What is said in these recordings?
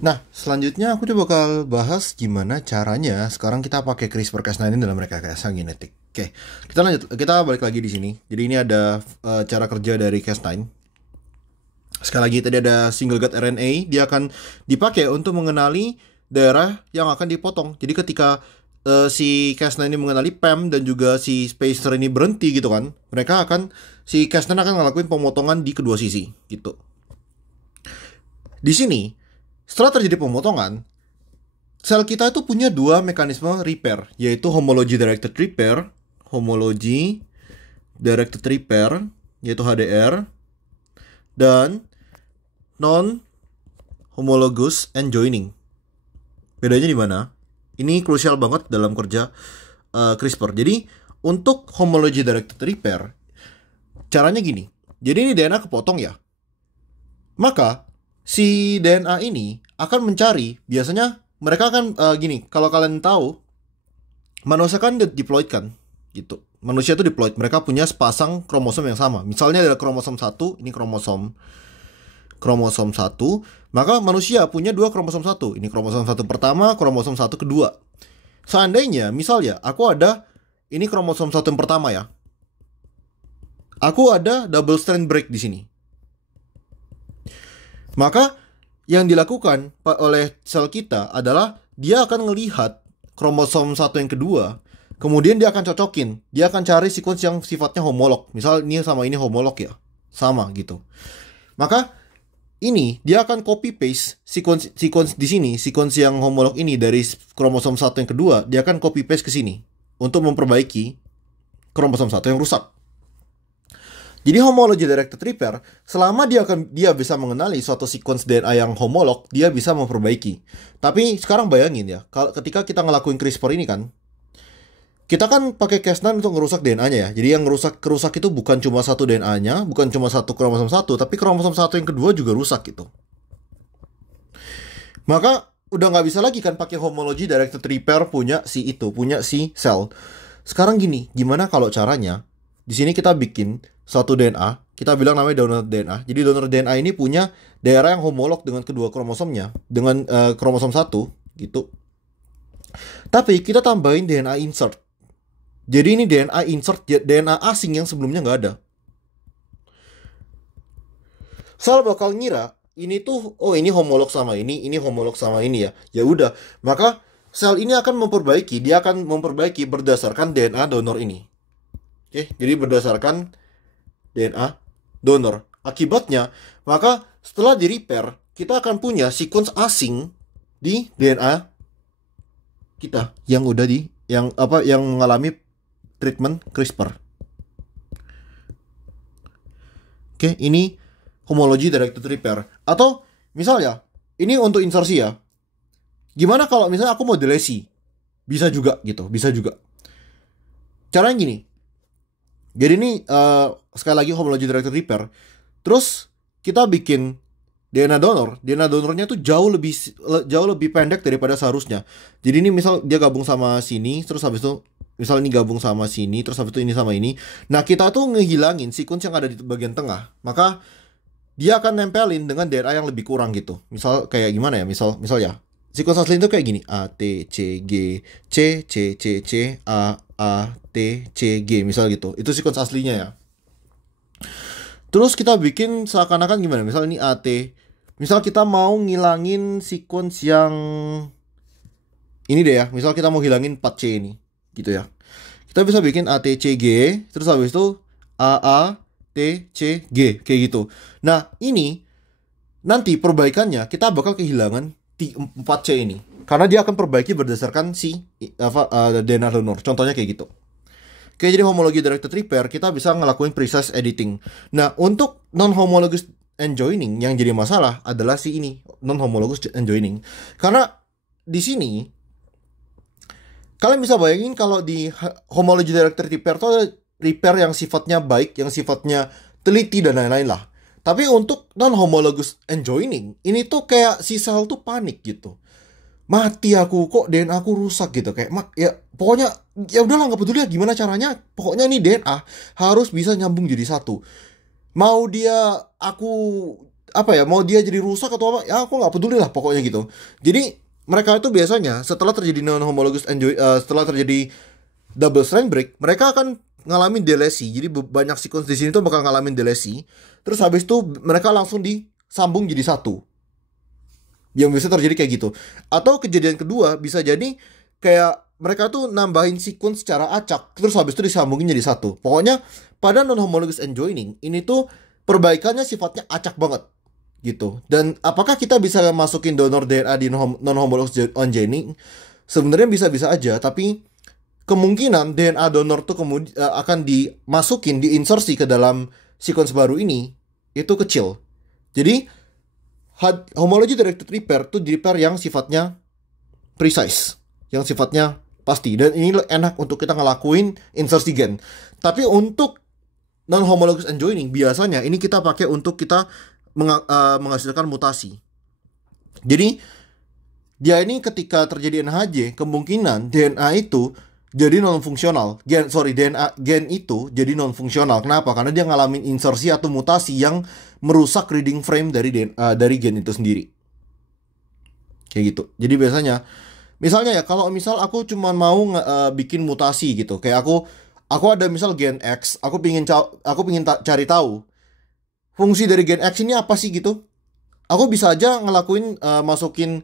Nah, selanjutnya aku coba bakal bahas gimana caranya sekarang kita pakai CRISPR-Cas9 dalam rekayasa genetik. Oke, kita lanjut. Kita balik lagi di sini. Jadi ini ada cara kerja dari Cas9. Sekali lagi tadi ada single guide RNA, dia akan dipakai untuk mengenali daerah yang akan dipotong. Jadi ketika si Cas9 ini mengenali PAM dan juga si spacer ini berhenti gitu kan, si Cas9 akan ngelakuin pemotongan di kedua sisi gitu. Di sini, setelah terjadi pemotongan, sel kita itu punya dua mekanisme repair, yaitu homology directed repair, yaitu HDR, dan non homologous end joining. Bedanya di mana? Ini krusial banget dalam kerja CRISPR. Jadi untuk homology directed repair, caranya gini. Jadi ini DNA kepotong ya. Maka si DNA ini akan mencari, biasanya mereka akan gini, kalau kalian tahu, manusia kan diploid kan, gitu. Manusia itu diploid, mereka punya sepasang kromosom yang sama. Misalnya ada kromosom 1, ini kromosom 1, maka manusia punya dua kromosom 1. Ini kromosom 1 pertama, kromosom 1 kedua. Seandainya, misalnya, aku ada, ini kromosom 1 yang pertama ya. Aku ada double strand break di sini. Maka yang dilakukan oleh sel kita adalah dia akan melihat kromosom 1 yang kedua, kemudian dia akan cocokin. Dia akan cari sequence yang sifatnya homolog. Misal ini sama ini homolog ya. Sama gitu. Maka ini dia akan copy paste sequence di sini, sequence yang homolog ini dari kromosom 1 yang kedua, dia akan copy paste ke sini untuk memperbaiki kromosom 1 yang rusak. Jadi homology directed repair, selama dia bisa mengenali suatu sequence DNA yang homolog, dia bisa memperbaiki. Tapi sekarang bayangin ya, ketika kita ngelakuin CRISPR ini kan, kita kan pakai Cas9 untuk ngerusak DNA-nya ya. Jadi yang kerusak itu bukan cuma satu DNA-nya, bukan cuma satu kromosom 1, tapi kromosom 1 yang kedua juga rusak gitu. Maka udah nggak bisa lagi kan pakai homology directed repair punya si sel. Sekarang gini, gimana kalau caranya? Di sini kita bikin suatu DNA, kita bilang namanya donor DNA. Jadi donor DNA ini punya daerah yang homolog dengan kedua kromosomnya, dengan kromosom 1 gitu. Tapi kita tambahin DNA insert. Jadi ini DNA insert, DNA asing yang sebelumnya nggak ada. Sel bakal ngira ini tuh, oh ini homolog sama ini homolog sama ini ya. Ya udah, maka sel ini akan memperbaiki berdasarkan DNA donor ini. Oke, jadi berdasarkan DNA donor. Akibatnya, maka setelah di repair, kita akan punya sequence asing di DNA kita yang udah yang mengalami treatment CRISPR. Oke, ini homology directed repair. Atau misalnya, ini untuk insersi ya. Gimana kalau misalnya aku mau delesi? Bisa juga gitu, bisa juga. Caranya gini. Jadi ini sekali lagi homology directed repair. Terus kita bikin DNA donor. DNA donornya tuh jauh lebih pendek daripada seharusnya. Jadi ini misal dia gabung sama sini, terus habis itu misal ini gabung sama sini, terus habis itu ini sama ini. Nah, kita tuh ngehilangin sequence yang ada di bagian tengah. Maka dia akan nempelin dengan DNA yang lebih kurang gitu. Misal kayak gimana ya? Misal ya. Sequence asli itu kayak gini. A T C G C C C C A T C G misal gitu. Itu sequence aslinya ya. Terus kita bikin seakan-akan gimana? Misal ini A T. Misal kita mau ngilangin sequence yang ini deh ya. Misal kita mau hilangin 4C ini. Gitu ya. Kita bisa bikin A T C G, terus habis itu A T C G kayak gitu. Nah, ini nanti perbaikannya kita bakal kehilangan 4C ini. Karena dia akan perbaiki berdasarkan DNA donor. Contohnya kayak gitu. Oke, jadi homology directed repair kita bisa ngelakuin precise editing. Nah, untuk non-homologous end joining yang jadi masalah adalah si ini, non-homologous end joining. Karena di sini kalian bisa bayangin kalau di homology directed repair itu ada repair yang sifatnya baik, yang sifatnya teliti dan lain-lain lah. Tapi untuk non-homologous end joining, ini tuh kayak si sel tuh panik gitu. Mati aku, kok DNA aku rusak gitu. Kayak, ya pokoknya, ya udahlah nggak peduli ya gimana caranya. Pokoknya nih DNA harus bisa nyambung jadi satu. Mau dia aku apa ya, mau dia jadi rusak atau apa, ya aku nggak peduli lah pokoknya gitu. Jadi mereka itu biasanya setelah terjadi non homologous setelah terjadi double strand break, mereka akan ngalamin delesi. Jadi banyak sequence di sini tuh bakal ngalamin delesi. Terus habis itu mereka langsung disambung jadi satu. Yang bisa terjadi kayak gitu. Atau kejadian kedua bisa jadi kayak mereka tuh nambahin sequence secara acak, terus habis itu disambungin jadi satu. Pokoknya pada non homologous end joining ini tuh perbaikannya sifatnya acak banget gitu. Dan apakah kita bisa masukin donor DNA di non homologous end joining? Sebenarnya bisa-bisa aja, tapi kemungkinan DNA donor tuh kemudian akan dimasukin, diinsersi ke dalam sequence baru ini itu kecil. Jadi homology directed repair tuh di repair yang sifatnya precise, yang sifatnya pasti, dan ini enak untuk kita ngelakuin insersi gen. Tapi untuk non homologous end joining biasanya ini kita pakai untuk kita menghasilkan mutasi. Jadi dia ini ketika terjadi NHJ, kemungkinan DNA itu jadi non fungsional. Gen itu jadi non fungsional. Kenapa? Karena dia ngalamin insersi atau mutasi yang merusak reading frame dari gen itu sendiri. Kayak gitu. Jadi biasanya misalnya ya, kalau misal aku cuma mau bikin mutasi gitu, kayak aku ada misal gen X, aku pingin cari tahu fungsi dari gen X ini apa sih gitu. Aku bisa aja ngelakuin masukin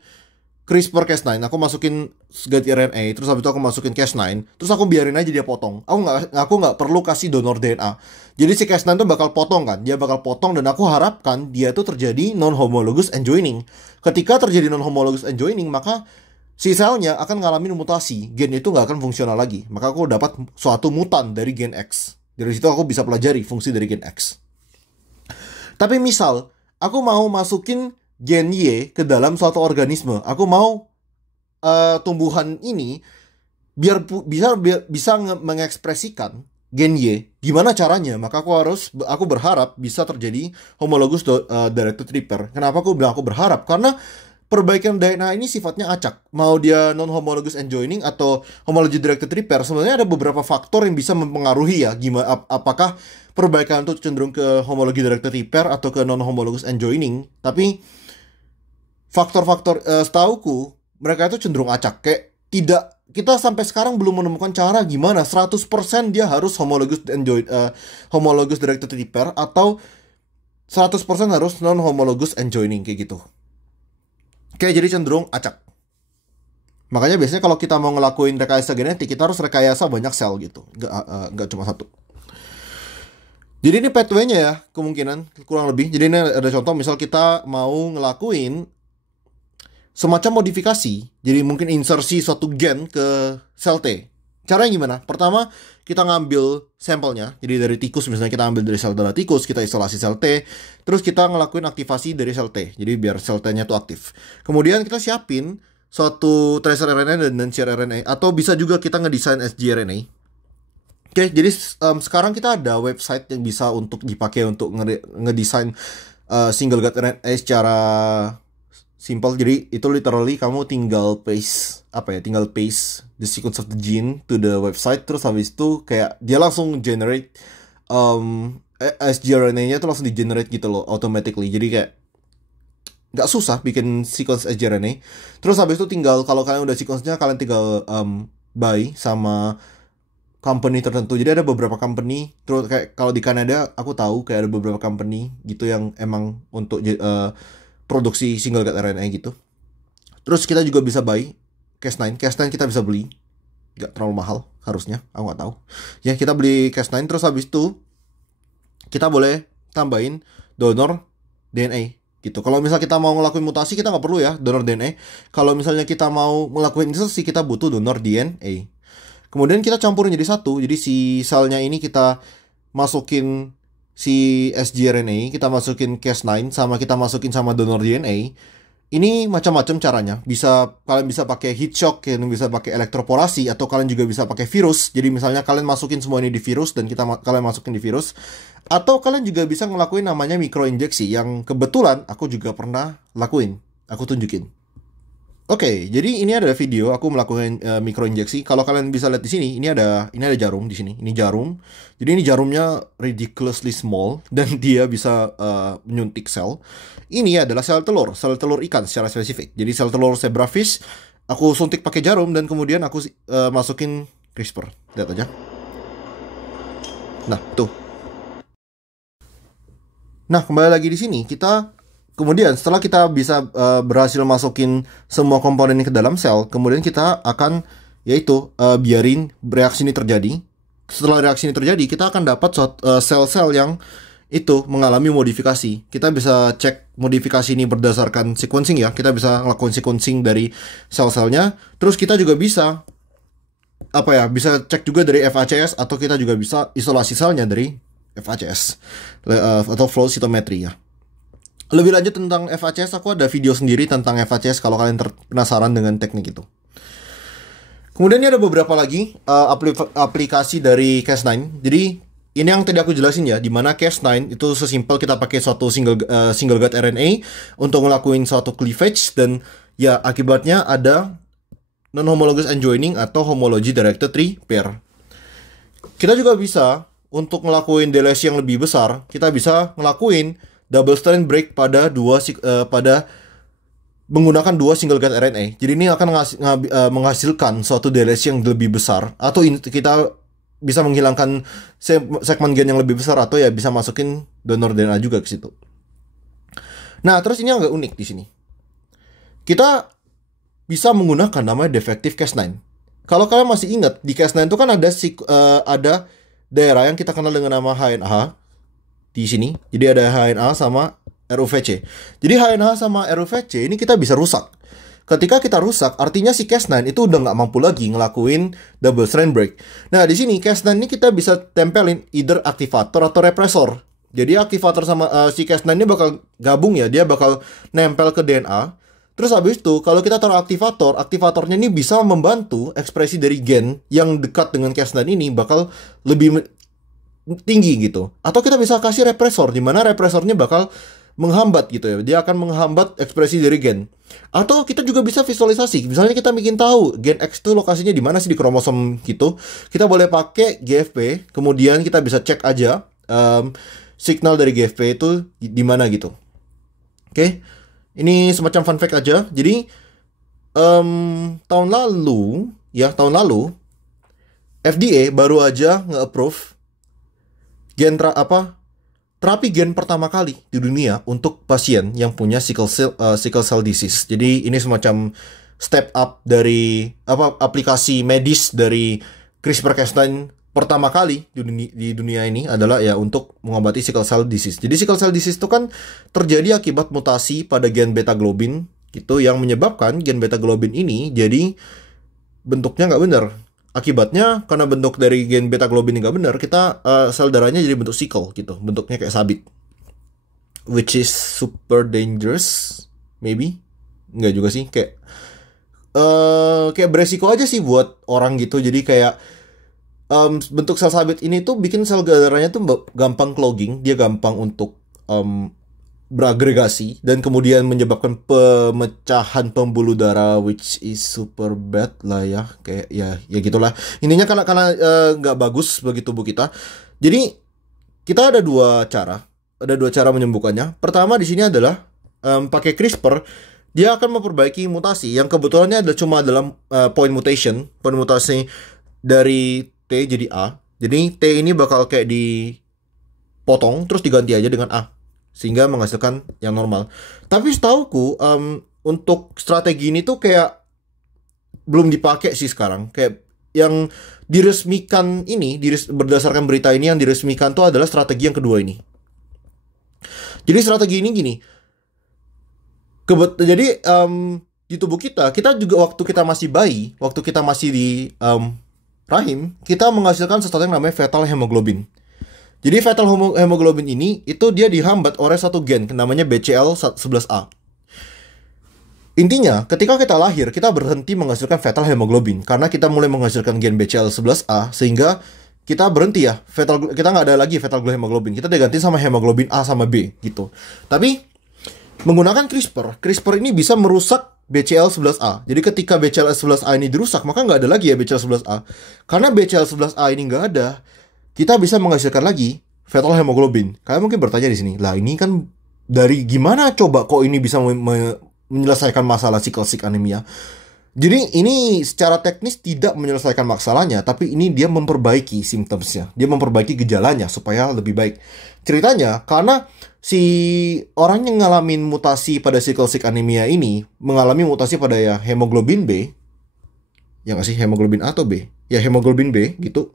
CRISPR-Cas9, aku masukin ganti RNA, terus habis itu aku masukin Cas9, terus aku biarin aja dia potong. Aku nggak perlu kasih donor DNA. Jadi si Cas9 tuh bakal potong kan, dia bakal potong, dan aku harapkan dia tuh terjadi non homologous end joining. Ketika terjadi non homologous end joining, maka si selnya akan ngalamin mutasi, gen itu nggak akan fungsional lagi. Maka aku dapat suatu mutan dari gen X. Dari situ aku bisa pelajari fungsi dari gen X. Tapi misal aku mau masukin gen Y ke dalam suatu organisme, aku mau tumbuhan ini biar bisa mengekspresikan gen Y. Gimana caranya? Maka aku berharap bisa terjadi homologous directed repair. Kenapa aku bilang aku berharap? Karena perbaikan DNA ini sifatnya acak. Mau dia non homologous end joining atau homology directed repair, sebenarnya ada beberapa faktor yang bisa mempengaruhi ya. Gimana apakah perbaikan itu cenderung ke homology directed repair atau ke non homologous end joining. Tapi faktor-faktor setauku mereka itu cenderung acak. Kayak kita sampai sekarang belum menemukan cara gimana 100% dia harus homologous directed repair atau 100% harus non homologous end joining kayak gitu. Kayak jadi cenderung acak. Makanya biasanya kalau kita mau ngelakuin rekayasa genetik, kita harus rekayasa banyak sel gitu, nggak cuma satu. Jadi ini pathway-nya ya, kemungkinan kurang lebih. Jadi ini ada contoh, misal kita mau ngelakuin semacam modifikasi, jadi mungkin insersi suatu gen ke sel T. Caranya gimana? Pertama, kita ngambil sampelnya, jadi dari tikus misalnya kita ambil dari sel darah tikus, kita isolasi sel T, terus kita ngelakuin aktivasi dari sel T, jadi biar sel T-nya itu aktif. Kemudian kita siapin suatu tracer RNA dan share RNA, atau bisa juga kita ngedesain sgRNA. Oke, jadi sekarang kita ada website yang bisa untuk dipakai untuk ngedesain single guide RNA secara simple. Jadi itu literally kamu tinggal paste the sequence of the gene to the website, terus habis itu kayak dia langsung generate sgRNA-nya tuh langsung di-generate gitu loh automatically. Jadi kayak nggak susah bikin sequence sgRNA. Terus habis itu tinggal, kalau kalian udah sequence-nya, kalian tinggal buy sama company tertentu. Jadi ada beberapa company, terus kayak kalau di Kanada aku tahu kayak ada beberapa company gitu yang emang untuk produksi single guide RNA gitu. Terus kita juga bisa buy Cas9 kita bisa beli, nggak terlalu mahal harusnya, aku nggak tahu. Ya kita beli Cas9, terus habis itu kita boleh tambahin donor DNA gitu. Kalau misal kita mau ngelakuin mutasi, kita nggak perlu ya donor DNA. Kalau misalnya kita mau ngelakuin insersi, kita butuh donor DNA. Kemudian kita campurin jadi satu. Jadi si selnya ini kita masukin si sgRNA, kita masukin Cas9 sama kita masukin sama donor DNA. Ini macam-macam caranya. Kalian bisa pakai heat shock, kalian bisa pakai elektroporasi, atau kalian juga bisa pakai virus. Jadi misalnya kalian masukin semua ini di virus dan kalian masukin di virus. Atau kalian juga bisa ngelakuin namanya microinjeksi, yang kebetulan aku juga pernah lakuin. Aku tunjukin. Oke, jadi ini ada video aku melakukan mikroinjeksi. Kalau kalian bisa lihat di sini, ini ada jarum di sini. Ini jarum. Jadi ini jarumnya ridiculously small dan dia bisa menyuntik sel. Ini adalah sel telur ikan secara spesifik. Jadi sel telur zebrafish aku suntik pakai jarum dan kemudian aku masukin CRISPR. Lihat aja. Nah, tuh. Nah, kembali lagi di sini kita kemudian setelah kita bisa berhasil masukin semua komponen ini ke dalam sel, kemudian kita akan yaitu biarin reaksi ini terjadi. Setelah reaksi ini terjadi, kita akan dapat sel-sel yang itu mengalami modifikasi. Kita bisa cek modifikasi ini berdasarkan sequencing ya. Kita bisa ngelakuin sequencing dari sel-selnya. Terus kita juga bisa bisa cek juga dari FACS atau kita juga bisa isolasi selnya dari FACS atau flow cytometry ya. Lebih lanjut tentang FACS, aku ada video sendiri tentang FACS kalau kalian penasaran dengan teknik itu. Kemudian ini ada beberapa lagi aplikasi dari Cas9. Jadi ini yang tadi aku jelasin ya, dimana Cas9 itu sesimpel kita pakai suatu single guide RNA untuk ngelakuin suatu cleavage dan ya akibatnya ada non-homologous unjoining atau homology directed repair. Kita juga bisa untuk ngelakuin delesi yang lebih besar, kita bisa ngelakuin double strand break pada menggunakan dua single guide RNA. Jadi ini akan menghasilkan suatu delesi yang lebih besar, atau kita bisa menghilangkan segmen gen yang lebih besar, atau ya bisa masukin donor DNA juga ke situ. Nah, terus ini agak unik di sini. Kita bisa menggunakan namanya defective Cas9. Kalau kalian masih ingat, di Cas9 itu kan ada daerah yang kita kenal dengan nama HNA di sini. Jadi ada HNA sama RUVC. Jadi HNA sama RUVC ini kita bisa rusak. Ketika kita rusak, artinya si Cas9 itu udah nggak mampu lagi ngelakuin double strand break. Nah, di sini Cas9 ini kita bisa tempelin either aktivator atau represor. Jadi aktivator sama si Cas9 ini bakal gabung ya, dia bakal nempel ke DNA. Terus habis itu, kalau kita taruh aktivatornya ini bisa membantu ekspresi dari gen yang dekat dengan Cas9 ini bakal lebih tinggi gitu. Atau kita bisa kasih represor, di mana represornya bakal menghambat gitu ya. Dia akan menghambat ekspresi dari gen. Atau kita juga bisa visualisasi. Misalnya kita bikin tahu gen X itu lokasinya di mana sih di kromosom gitu. Kita boleh pakai GFP, kemudian kita bisa cek aja signal dari GFP itu di mana gitu. Oke. Ini semacam fun fact aja. Jadi tahun lalu FDA baru aja nge-approve terapi gen pertama kali di dunia untuk pasien yang punya sickle cell disease. Jadi ini semacam step up dari aplikasi medis dari CRISPR-Cas9 pertama kali di dunia ini adalah ya untuk mengobati sickle cell disease. Jadi sickle cell disease itu kan terjadi akibat mutasi pada gen beta globin gitu yang menyebabkan gen beta globin ini jadi bentuknya nggak benar. Akibatnya karena bentuk dari gen beta globin nggak benar, kita sel darahnya jadi bentuk sickle gitu, bentuknya kayak sabit, which is super dangerous, maybe nggak juga sih, kayak beresiko aja sih buat orang gitu. Jadi kayak bentuk sel sabit ini tuh bikin sel darahnya tuh gampang clogging, dia gampang untuk beragregasi dan kemudian menyebabkan pemecahan pembuluh darah, which is super bad lah ya, kayak ya gitulah intinya, karena nggak bagus bagi tubuh kita. Jadi kita ada dua cara menyembuhkannya. Pertama di sini adalah pakai CRISPR. Dia akan memperbaiki mutasi yang kebetulannya cuma dalam point mutasi dari T jadi A. Jadi T ini bakal kayak dipotong terus diganti aja dengan A sehingga menghasilkan yang normal. Tapi setauku untuk strategi ini tuh kayak belum dipakai sih sekarang. Kayak yang diresmikan ini, berdasarkan berita ini yang diresmikan tuh adalah strategi yang kedua ini. Jadi strategi ini gini. Jadi di tubuh kita juga waktu kita masih bayi, waktu kita masih di rahim, kita menghasilkan sesuatu yang namanya fetal hemoglobin. Jadi fetal hemoglobin ini itu dia dihambat oleh satu gen namanya BCL11A. Intinya, ketika kita lahir, kita berhenti menghasilkan fetal hemoglobin karena kita mulai menghasilkan gen BCL11A, sehingga kita berhenti ya, kita nggak ada lagi fetal hemoglobin. Kita diganti sama hemoglobin A sama B gitu. Tapi menggunakan CRISPR ini bisa merusak BCL11A. Jadi ketika BCL11A ini dirusak, maka nggak ada lagi ya BCL11A. Karena BCL11A ini nggak ada, kita bisa menghasilkan lagi fetal hemoglobin. Kalian mungkin bertanya di sini, lah ini kan dari gimana coba kok ini bisa menyelesaikan masalah sickle cell anemia? Jadi ini secara teknis tidak menyelesaikan masalahnya, tapi ini dia memperbaiki simptomsnya, dia memperbaiki gejalanya supaya lebih baik. Ceritanya karena si orang yang ngalamin mutasi pada sickle cell anemia ini mengalami mutasi pada ya hemoglobin B, ya nggak sih, hemoglobin A atau B? Ya hemoglobin B gitu.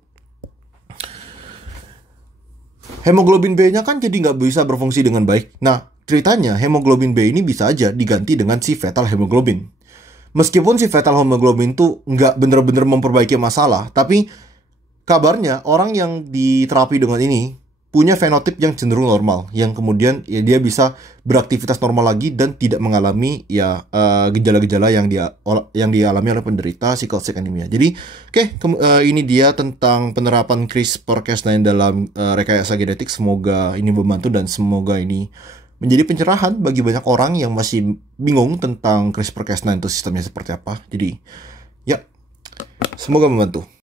Hemoglobin B-nya kan jadi nggak bisa berfungsi dengan baik. Nah, ceritanya hemoglobin B ini bisa aja diganti dengan si fetal hemoglobin. Meskipun si fetal hemoglobin tuh nggak bener-bener memperbaiki masalah, tapi kabarnya orang yang diterapi dengan ini punya fenotip yang cenderung normal, yang kemudian ya dia bisa beraktivitas normal lagi dan tidak mengalami ya gejala-gejala yang dialami oleh penderita sickle cell anemia. Jadi, ini dia tentang penerapan CRISPR-Cas9 dalam rekayasa genetik. Semoga ini membantu dan semoga ini menjadi pencerahan bagi banyak orang yang masih bingung tentang CRISPR-Cas9 itu sistemnya seperti apa. Jadi, ya, semoga membantu.